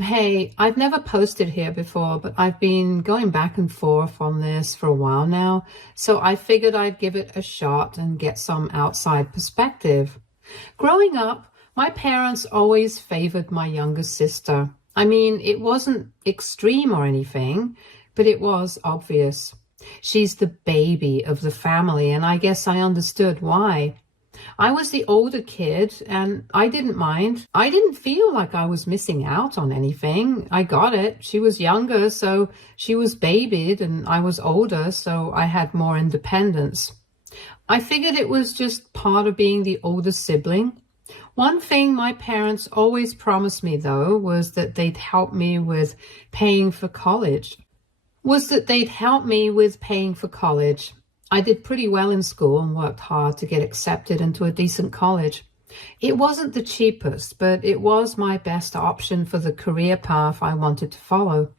Hey, I've never posted here before, but I've been going back and forth on this for a while now, so I figured I'd give it a shot and get some outside perspective. Growing up, my parents always favored my younger sister. I mean, it wasn't extreme or anything, but it was obvious. She's the baby of the family, and I guess I understood why. I was the older kid and I didn't mind. I didn't feel like I was missing out on anything. I got it. She was younger, so she was babied, and I was older, so I had more independence. I figured it was just part of being the older sibling. One thing my parents always promised me, though, was that they'd help me with paying for college. I did pretty well in school and worked hard to get accepted into a decent college. It wasn't the cheapest, but it was my best option for the career path I wanted to follow.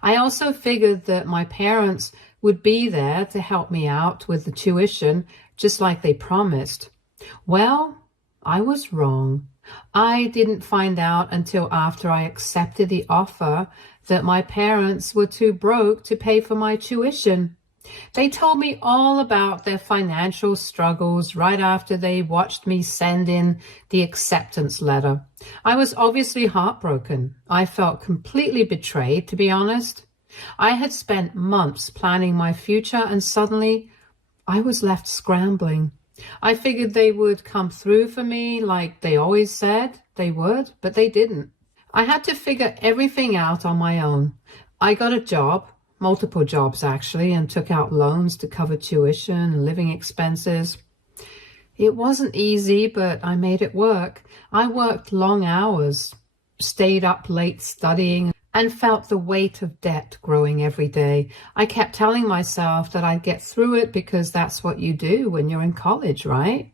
I also figured that my parents would be there to help me out with the tuition, just like they promised. Well, I was wrong. I didn't find out until after I accepted the offer that my parents were too broke to pay for my tuition. They told me all about their financial struggles right after they watched me send in the acceptance letter. I was obviously heartbroken. I felt completely betrayed, to be honest. I had spent months planning my future, and suddenly I was left scrambling. I figured they would come through for me like they always said they would, but they didn't. I had to figure everything out on my own. I got a job, multiple jobs actually, and took out loans to cover tuition and living expenses. It wasn't easy, but I made it work. I worked long hours, stayed up late studying, and felt the weight of debt growing every day. I kept telling myself that I'd get through it because that's what you do when you're in college, right?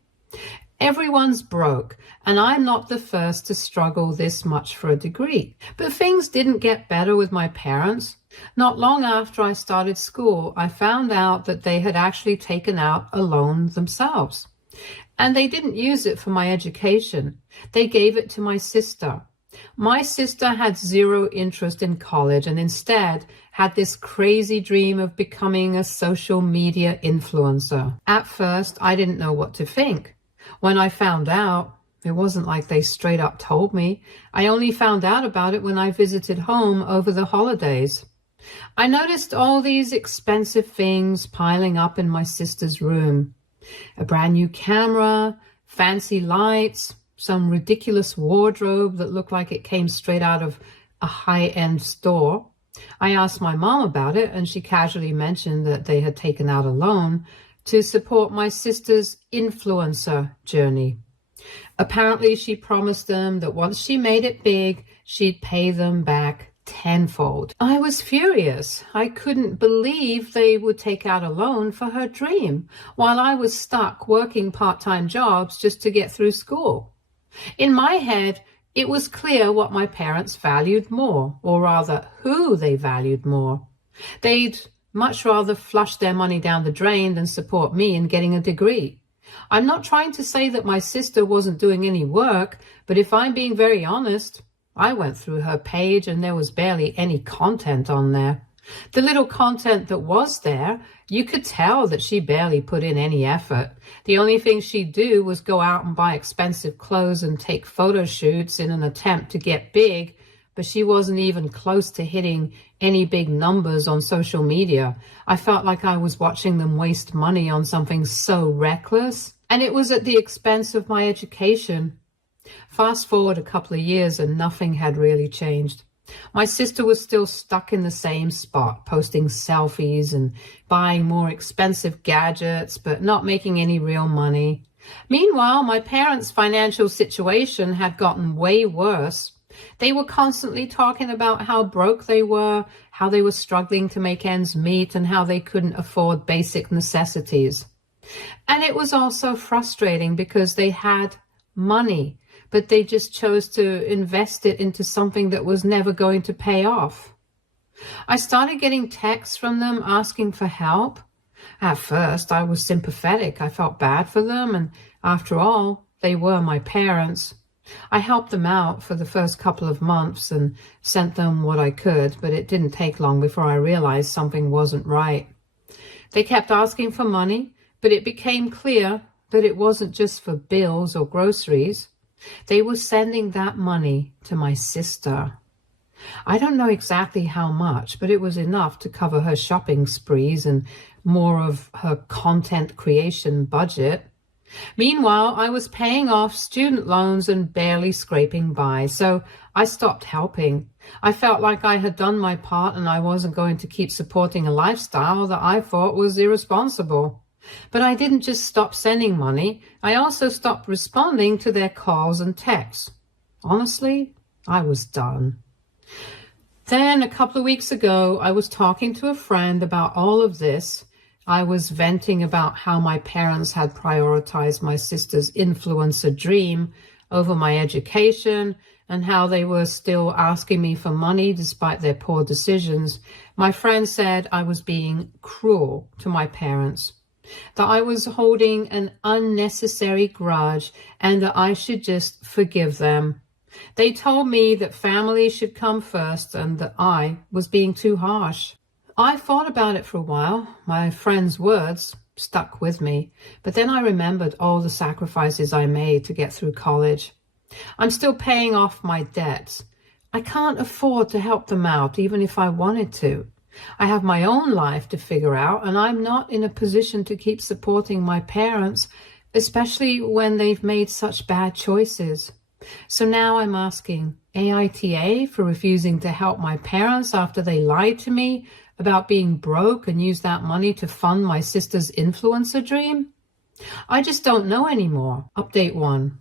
Everyone's broke, and I'm not the first to struggle this much for a degree. But things didn't get better with my parents. Not long after I started school, I found out that they had actually taken out a loan themselves. And they didn't use it for my education. They gave it to my sister. My sister had zero interest in college and instead had this crazy dream of becoming a social media influencer. At first, I didn't know what to think. When I found out, it wasn't like they straight up told me. I only found out about it when I visited home over the holidays. I noticed all these expensive things piling up in my sister's room. A brand new camera, fancy lights, some ridiculous wardrobe that looked like it came straight out of a high-end store. I asked my mom about it, and she casually mentioned that they had taken out a loan to support my sister's influencer journey. Apparently, she promised them that once she made it big, she'd pay them back tenfold. I was furious. I couldn't believe they would take out a loan for her dream, while I was stuck working part-time jobs just to get through school. In my head, it was clear what my parents valued more, or rather, who they valued more. They'd much rather flush their money down the drain than support me in getting a degree. I'm not trying to say that my sister wasn't doing any work, but if I'm being very honest, I went through her page and there was barely any content on there. The little content that was there, you could tell that she barely put in any effort. The only thing she'd do was go out and buy expensive clothes and take photo shoots in an attempt to get big, but she wasn't even close to hitting any big numbers on social media. I felt like I was watching them waste money on something so reckless, and it was at the expense of my education. Fast forward a couple of years and nothing had really changed. My sister was still stuck in the same spot, posting selfies and buying more expensive gadgets, but not making any real money. Meanwhile, my parents' financial situation had gotten way worse. They were constantly talking about how broke they were, how they were struggling to make ends meet, and how they couldn't afford basic necessities. And it was also frustrating because they had money, but they just chose to invest it into something that was never going to pay off. I started getting texts from them asking for help. At first, I was sympathetic. I felt bad for them, and after all, they were my parents. I helped them out for the first couple of months and sent them what I could, but it didn't take long before I realized something wasn't right. They kept asking for money, but it became clear that it wasn't just for bills or groceries. They were sending that money to my sister. I don't know exactly how much, but it was enough to cover her shopping sprees and more of her content creation budget. Meanwhile, I was paying off student loans and barely scraping by, so I stopped helping. I felt like I had done my part and I wasn't going to keep supporting a lifestyle that I thought was irresponsible. But I didn't just stop sending money, I also stopped responding to their calls and texts. Honestly, I was done. Then a couple of weeks ago, I was talking to a friend about all of this. I was venting about how my parents had prioritized my sister's influencer dream over my education and how they were still asking me for money despite their poor decisions. My friend said I was being cruel to my parents, that I was holding an unnecessary grudge and that I should just forgive them. They told me that family should come first and that I was being too harsh. I thought about it for a while. My friend's words stuck with me, but then I remembered all the sacrifices I made to get through college. I'm still paying off my debts. I can't afford to help them out even if I wanted to. I have my own life to figure out, and I'm not in a position to keep supporting my parents, especially when they've made such bad choices. So now I'm asking AITA for refusing to help my parents after they lied to me about being broke and used that money to fund my sister's influencer dream? I just don't know anymore. Update 1.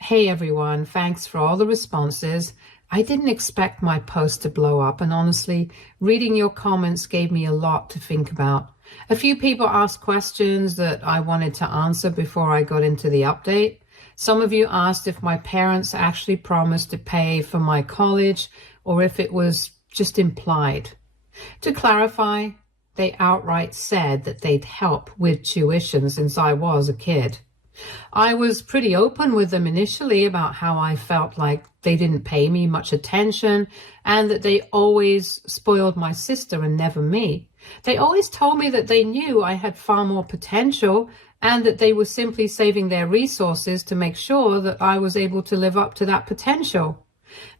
Hey everyone, thanks for all the responses. I didn't expect my post to blow up, and honestly, reading your comments gave me a lot to think about. A few people asked questions that I wanted to answer before I got into the update. Some of you asked if my parents actually promised to pay for my college or if it was just implied. To clarify, they outright said that they'd help with tuition since I was a kid. I was pretty open with them initially about how I felt like they didn't pay me much attention and that they always spoiled my sister and never me. They always told me that they knew I had far more potential and that they were simply saving their resources to make sure that I was able to live up to that potential.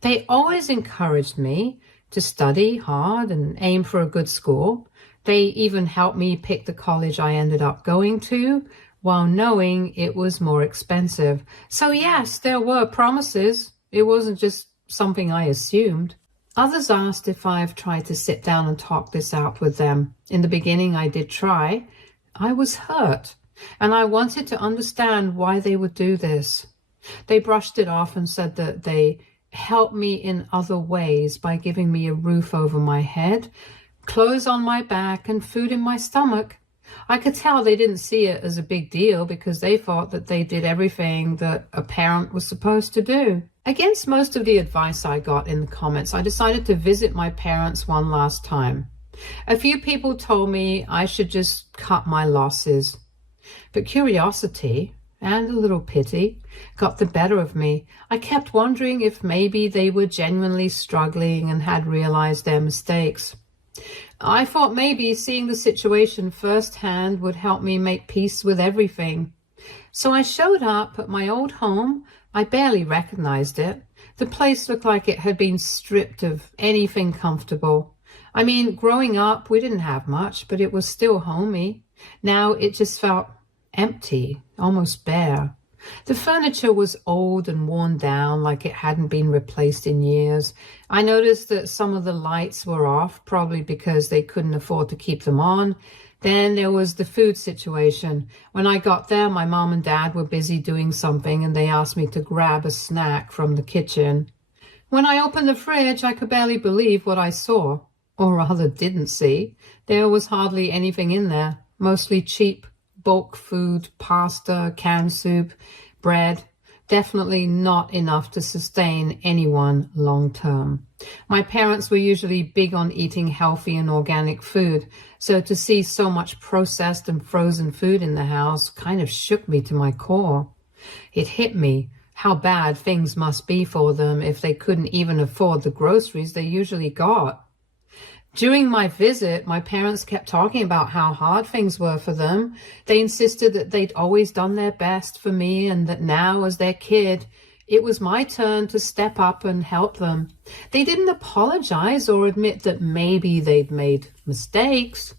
They always encouraged me to study hard and aim for a good score. They even helped me pick the college I ended up going to, while knowing it was more expensive. So yes, there were promises. It wasn't just something I assumed. Others asked if I've tried to sit down and talk this out with them. In the beginning, I did try. I was hurt, and I wanted to understand why they would do this. They brushed it off and said that they helped me in other ways by giving me a roof over my head, clothes on my back, and food in my stomach. I could tell they didn't see it as a big deal because they thought that they did everything that a parent was supposed to do. Against most of the advice I got in the comments, I decided to visit my parents one last time. A few people told me I should just cut my losses. But curiosity and a little pity got the better of me. I kept wondering if maybe they were genuinely struggling and had realized their mistakes. I thought maybe seeing the situation firsthand would help me make peace with everything. So I showed up at my old home. I barely recognized it. The place looked like it had been stripped of anything comfortable. I mean, growing up, we didn't have much, but it was still homey. Now it just felt empty, almost bare. The furniture was old and worn down, like it hadn't been replaced in years. I noticed that some of the lights were off, probably because they couldn't afford to keep them on. Then there was the food situation. When I got there, my mom and dad were busy doing something, and they asked me to grab a snack from the kitchen. When I opened the fridge, I could barely believe what I saw, or rather didn't see. There was hardly anything in there, mostly cheap bulk food, pasta, canned soup, bread, definitely not enough to sustain anyone long term. My parents were usually big on eating healthy and organic food, so to see so much processed and frozen food in the house kind of shook me to my core. It hit me how bad things must be for them if they couldn't even afford the groceries they usually got. During my visit, my parents kept talking about how hard things were for them. They insisted that they'd always done their best for me and that now, as their kid, it was my turn to step up and help them. They didn't apologize or admit that maybe they'd made mistakes.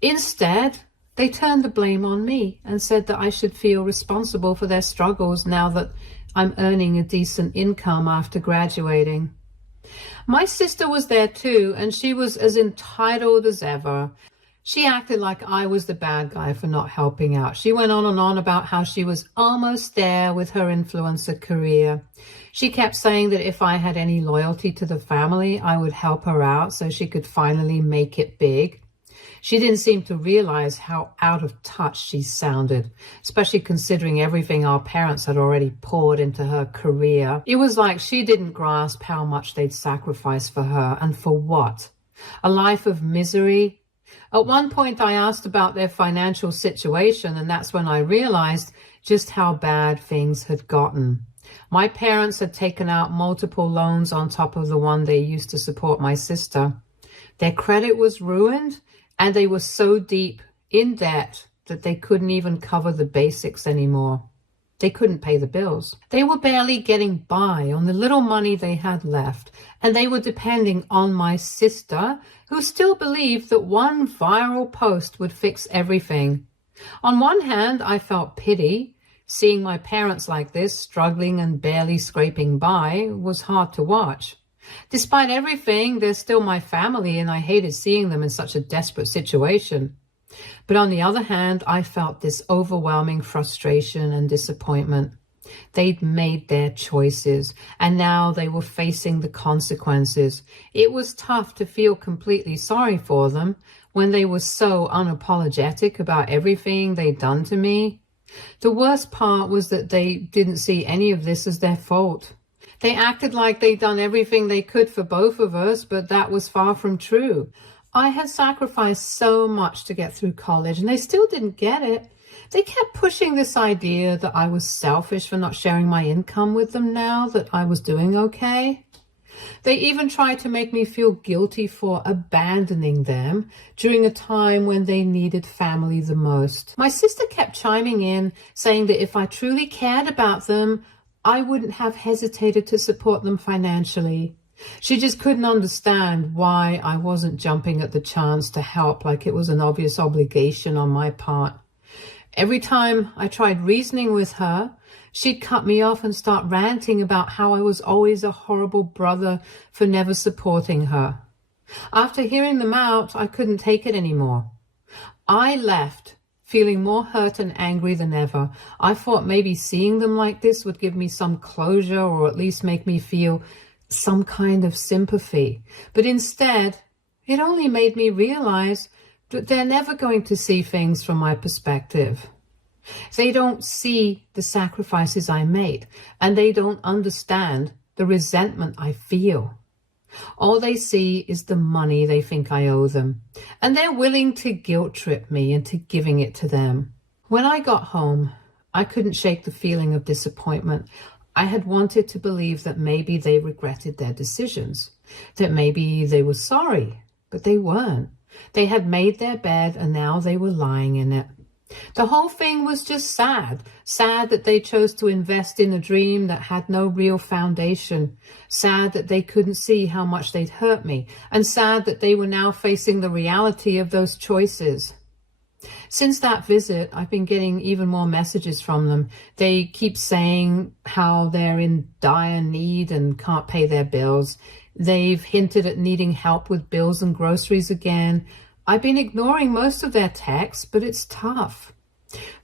Instead, they turned the blame on me and said that I should feel responsible for their struggles now that I'm earning a decent income after graduating. My sister was there too, and she was as entitled as ever. She acted like I was the bad guy for not helping out. She went on and on about how she was almost there with her influencer career. She kept saying that if I had any loyalty to the family, I would help her out so she could finally make it big. She didn't seem to realize how out of touch she sounded, especially considering everything our parents had already poured into her career. It was like she didn't grasp how much they'd sacrificed for her, and for what? A life of misery? At one point I asked about their financial situation, and that's when I realized just how bad things had gotten. My parents had taken out multiple loans on top of the one they used to support my sister. Their credit was ruined, and they were so deep in debt that they couldn't even cover the basics anymore. They couldn't pay the bills. They were barely getting by on the little money they had left, and they were depending on my sister, who still believed that one viral post would fix everything. On one hand, I felt pity. Seeing my parents like this, struggling and barely scraping by, was hard to watch. Despite everything, they're still my family, and I hated seeing them in such a desperate situation. But on the other hand, I felt this overwhelming frustration and disappointment. They'd made their choices, and now they were facing the consequences. It was tough to feel completely sorry for them when they were so unapologetic about everything they'd done to me. The worst part was that they didn't see any of this as their fault. They acted like they'd done everything they could for both of us, but that was far from true. I had sacrificed so much to get through college, and they still didn't get it. They kept pushing this idea that I was selfish for not sharing my income with them now that I was doing okay. They even tried to make me feel guilty for abandoning them during a time when they needed family the most. My sister kept chiming in, saying that if I truly cared about them, I wouldn't have hesitated to support them financially. She just couldn't understand why I wasn't jumping at the chance to help like it was an obvious obligation on my part. Every time I tried reasoning with her, she'd cut me off and start ranting about how I was always a horrible brother for never supporting her. After hearing them out, I couldn't take it anymore. I left feeling more hurt and angry than ever. I thought maybe seeing them like this would give me some closure, or at least make me feel some kind of sympathy. But instead, it only made me realize that they're never going to see things from my perspective. They don't see the sacrifices I made, and they don't understand the resentment I feel. All they see is the money they think I owe them, and they're willing to guilt trip me into giving it to them. When I got home, I couldn't shake the feeling of disappointment. I had wanted to believe that maybe they regretted their decisions, that maybe they were sorry, but they weren't. They had made their bed, and now they were lying in it. The whole thing was just sad that they chose to invest in a dream that had no real foundation, sad that they couldn't see how much they'd hurt me, and sad that they were now facing the reality of those choices. Since that visit, I've been getting even more messages from them. They keep saying how they're in dire need and can't pay their bills. They've hinted at needing help with bills and groceries again. I've been ignoring most of their texts, but it's tough.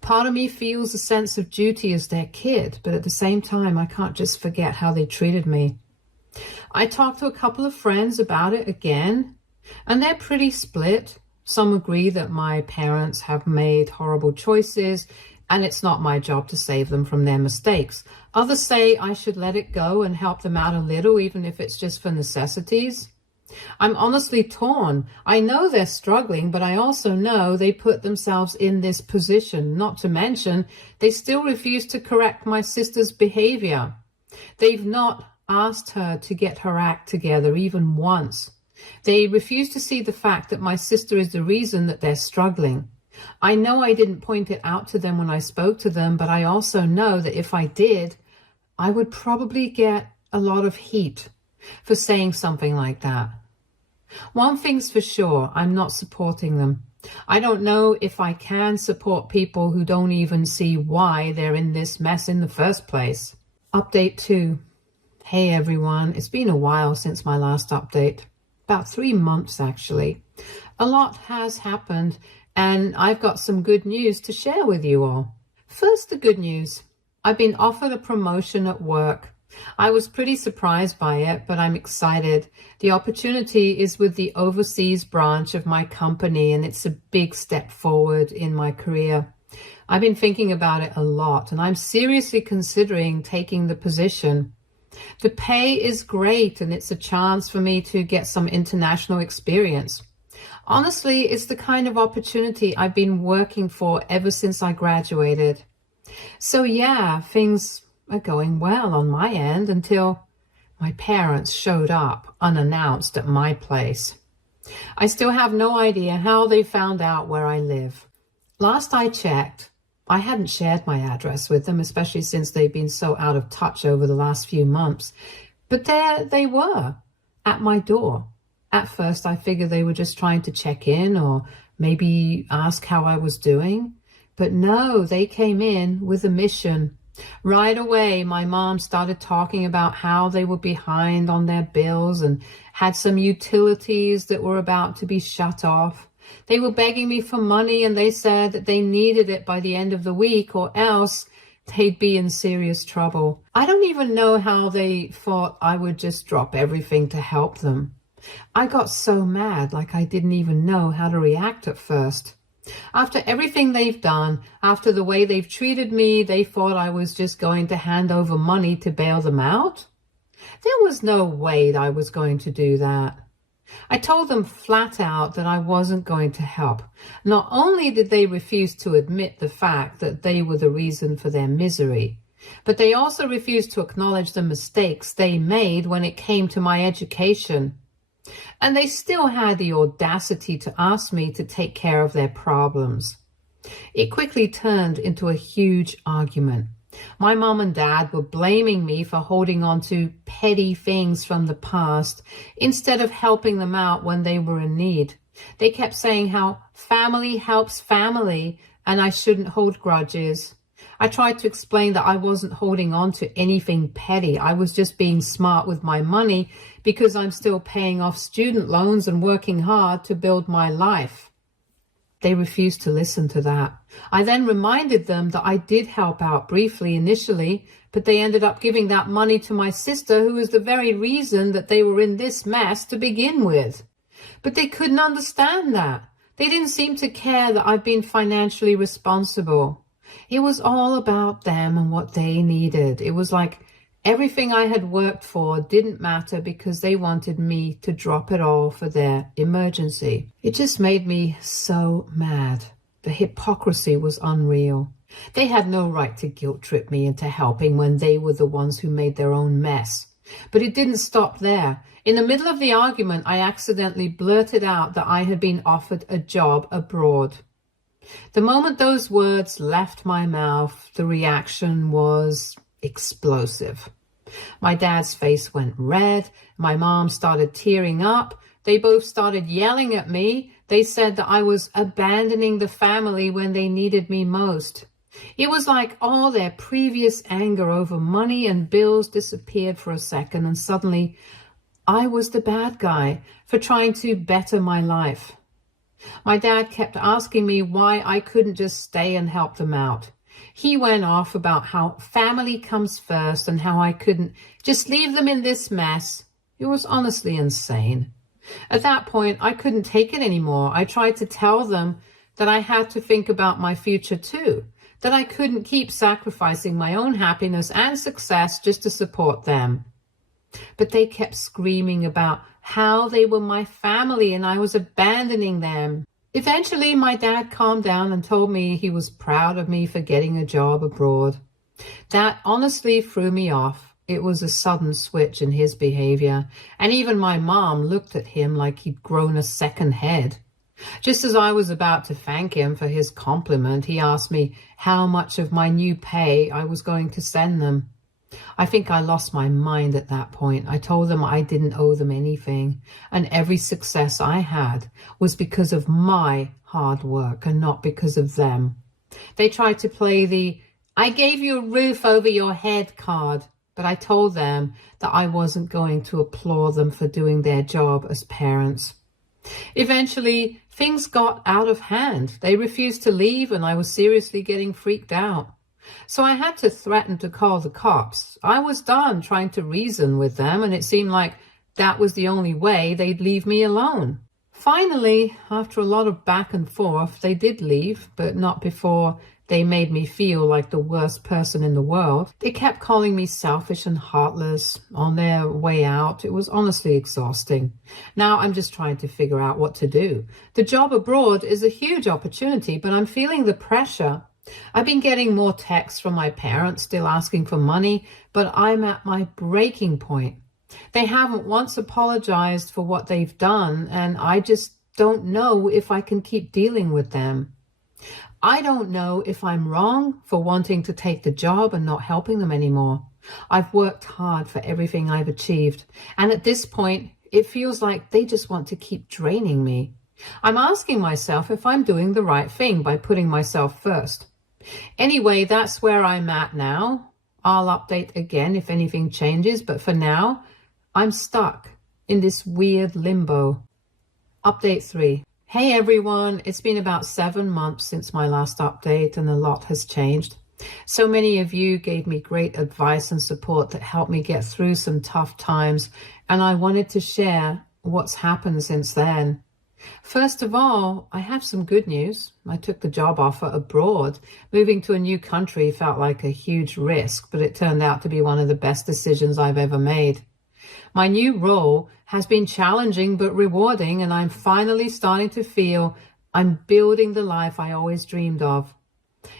Part of me feels a sense of duty as their kid, but at the same time, I can't just forget how they treated me. I talked to a couple of friends about it again, and they're pretty split. Some agree that my parents have made horrible choices, and it's not my job to save them from their mistakes. Others say I should let it go and help them out a little, even if it's just for necessities. I'm honestly torn. I know they're struggling, but I also know they put themselves in this position. Not to mention, they still refuse to correct my sister's behavior. They've not asked her to get her act together even once. They refuse to see the fact that my sister is the reason that they're struggling. I know I didn't point it out to them when I spoke to them, but I also know that if I did, I would probably get a lot of heat for saying something like that. One thing's for sure, I'm not supporting them. I don't know if I can support people who don't even see why they're in this mess in the first place. Update 2. Hey everyone, it's been a while since my last update. About 3 months actually. A lot has happened and I've got some good news to share with you all. First, the good news. I've been offered a promotion at work. I was pretty surprised by it, but I'm excited. The opportunity is with the overseas branch of my company, and it's a big step forward in my career. I've been thinking about it a lot, and I'm seriously considering taking the position. The pay is great, and it's a chance for me to get some international experience. Honestly, it's the kind of opportunity I've been working for ever since I graduated. So yeah, things are going well on my end until my parents showed up unannounced at my place. I still have no idea how they found out where I live. Last I checked, I hadn't shared my address with them, especially since they've been so out of touch over the last few months. But there they were, at my door. At first, I figured they were just trying to check in or maybe ask how I was doing. But no, they came in with a mission. Right away, my mom started talking about how they were behind on their bills and had some utilities that were about to be shut off. They were begging me for money and they said that they needed it by the end of the week or else they'd be in serious trouble. I don't even know how they thought I would just drop everything to help them. I got so mad, like I didn't even know how to react at first. After everything they've done, after the way they've treated me, they thought I was just going to hand over money to bail them out? There was no way that I was going to do that. I told them flat out that I wasn't going to help. Not only did they refuse to admit the fact that they were the reason for their misery, but they also refused to acknowledge the mistakes they made when it came to my education. And they still had the audacity to ask me to take care of their problems. It quickly turned into a huge argument. My mom and dad were blaming me for holding on to petty things from the past instead of helping them out when they were in need. They kept saying how family helps family and I shouldn't hold grudges. I tried to explain that I wasn't holding on to anything petty. I was just being smart with my money because I'm still paying off student loans and working hard to build my life. They refused to listen to that. I then reminded them that I did help out briefly initially, but they ended up giving that money to my sister, who was the very reason that they were in this mess to begin with. But they couldn't understand that. They didn't seem to care that I've been financially responsible. It was all about them and what they needed. It was like everything I had worked for didn't matter because they wanted me to drop it all for their emergency. It just made me so mad. The hypocrisy was unreal. They had no right to guilt trip me into helping when they were the ones who made their own mess. But it didn't stop there. In the middle of the argument, I accidentally blurted out that I had been offered a job abroad. The moment those words left my mouth, the reaction was explosive. My dad's face went red. My mom started tearing up. They both started yelling at me. They said that I was abandoning the family when they needed me most. It was like all their previous anger over money and bills disappeared for a second, and suddenly I was the bad guy for trying to better my life. My dad kept asking me why I couldn't just stay and help them out. He went off about how family comes first and how I couldn't just leave them in this mess. It was honestly insane. At that point, I couldn't take it anymore. I tried to tell them that I had to think about my future too, that I couldn't keep sacrificing my own happiness and success just to support them. But they kept screaming about how they were my family and I was abandoning them. Eventually, my dad calmed down and told me he was proud of me for getting a job abroad. That honestly threw me off. It was a sudden switch in his behavior, and even my mom looked at him like he'd grown a second head. Just as I was about to thank him for his compliment, he asked me how much of my new pay I was going to send them. I think I lost my mind at that point. I told them I didn't owe them anything, and every success I had was because of my hard work and not because of them. They tried to play the "I gave you a roof over your head" card, but I told them that I wasn't going to applaud them for doing their job as parents. Eventually, things got out of hand. They refused to leave, and I was seriously getting freaked out. So I had to threaten to call the cops. I was done trying to reason with them, and it seemed like that was the only way they'd leave me alone. Finally, after a lot of back and forth, they did leave, but not before they made me feel like the worst person in the world. They kept calling me selfish and heartless. On their way out, it was honestly exhausting. Now I'm just trying to figure out what to do. The job abroad is a huge opportunity, but I'm feeling the pressure. I've been getting more texts from my parents, still asking for money, but I'm at my breaking point. They haven't once apologized for what they've done, and I just don't know if I can keep dealing with them. I don't know if I'm wrong for wanting to take the job and not helping them anymore. I've worked hard for everything I've achieved, and at this point, it feels like they just want to keep draining me. I'm asking myself if I'm doing the right thing by putting myself first. Anyway, that's where I'm at now. I'll update again if anything changes, but for now, I'm stuck in this weird limbo. Update 3. Hey everyone, it's been about 7 months since my last update and a lot has changed. So many of you gave me great advice and support that helped me get through some tough times, and I wanted to share what's happened since then. First of all, I have some good news. I took the job offer abroad. Moving to a new country felt like a huge risk, but it turned out to be one of the best decisions I've ever made. My new role has been challenging but rewarding, and I'm finally starting to feel I'm building the life I always dreamed of.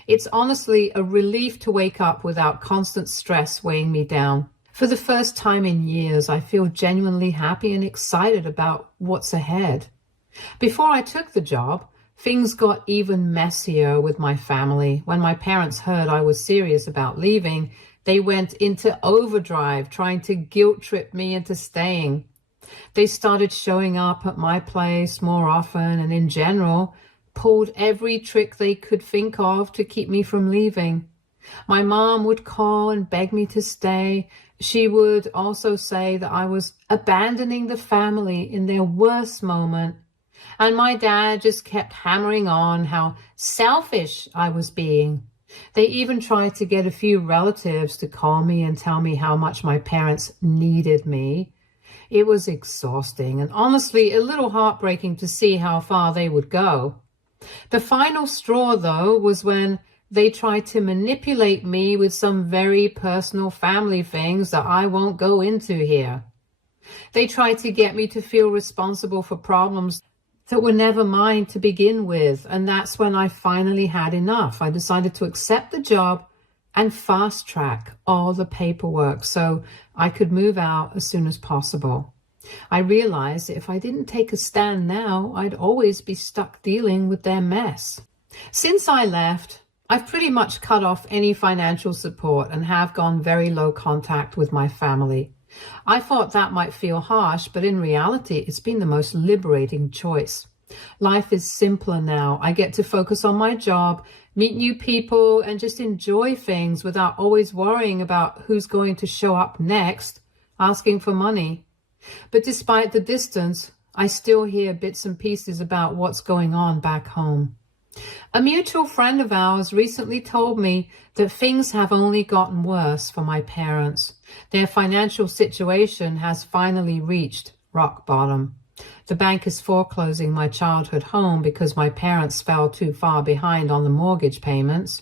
It's honestly a relief to wake up without constant stress weighing me down. For the first time in years, I feel genuinely happy and excited about what's ahead. Before I took the job, things got even messier with my family. When my parents heard I was serious about leaving, they went into overdrive trying to guilt trip me into staying. They started showing up at my place more often and in general pulled every trick they could think of to keep me from leaving. My mom would call and beg me to stay. She would also say that I was abandoning the family in their worst moment. And my dad just kept hammering on how selfish I was being. They even tried to get a few relatives to call me and tell me how much my parents needed me. It was exhausting and honestly a little heartbreaking to see how far they would go. The final straw, though, was when they tried to manipulate me with some very personal family things that I won't go into here. They tried to get me to feel responsible for problems that were never mine to begin with, and that's when I finally had enough. I decided to accept the job and fast track all the paperwork so I could move out as soon as possible. I realized that if I didn't take a stand now, I'd always be stuck dealing with their mess. Since I left, I've pretty much cut off any financial support and have gone very low contact with my family. I thought that might feel harsh, but in reality, it's been the most liberating choice. Life is simpler now. I get to focus on my job, meet new people, and just enjoy things without always worrying about who's going to show up next, asking for money. But despite the distance, I still hear bits and pieces about what's going on back home. A mutual friend of ours recently told me that things have only gotten worse for my parents. Their financial situation has finally reached rock bottom. The bank is foreclosing my childhood home because my parents fell too far behind on the mortgage payments.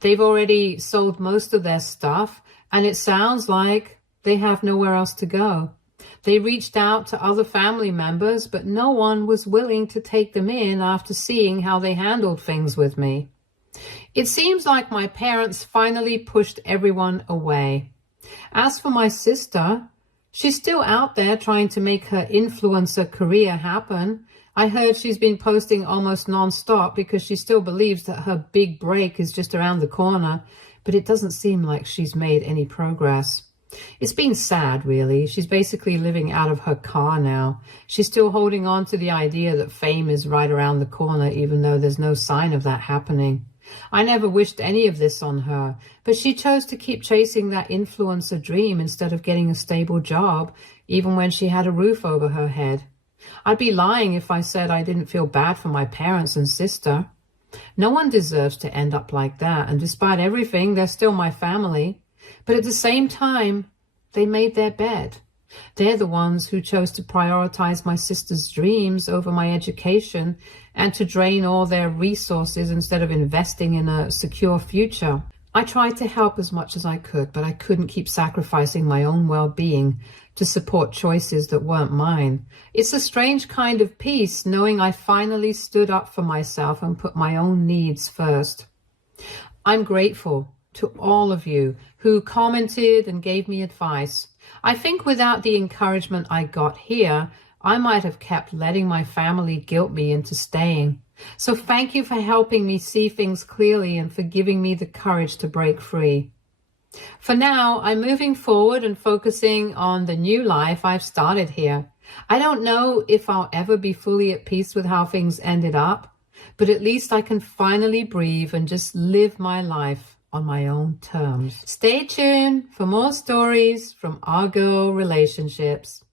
They've already sold most of their stuff, and it sounds like they have nowhere else to go. They reached out to other family members, but no one was willing to take them in after seeing how they handled things with me. It seems like my parents finally pushed everyone away. As for my sister, she's still out there trying to make her influencer career happen. I heard she's been posting almost non-stop because she still believes that her big break is just around the corner, but it doesn't seem like she's made any progress. It's been sad, really. She's basically living out of her car now. She's still holding on to the idea that fame is right around the corner, even though there's no sign of that happening. I never wished any of this on her, but she chose to keep chasing that influencer dream instead of getting a stable job, even when she had a roof over her head. I'd be lying if I said I didn't feel bad for my parents and sister. No one deserves to end up like that, and despite everything, they're still my family. But at the same time, they made their bed. They're the ones who chose to prioritize my sister's dreams over my education and to drain all their resources instead of investing in a secure future. I tried to help as much as I could, but I couldn't keep sacrificing my own well-being to support choices that weren't mine. It's a strange kind of peace knowing I finally stood up for myself and put my own needs first. I'm grateful to all of you who commented and gave me advice. I think without the encouragement I got here, I might have kept letting my family guilt me into staying. So thank you for helping me see things clearly and for giving me the courage to break free. For now, I'm moving forward and focusing on the new life I've started here. I don't know if I'll ever be fully at peace with how things ended up, but at least I can finally breathe and just live my life on my own terms. Stay tuned for more stories from our girl relationships.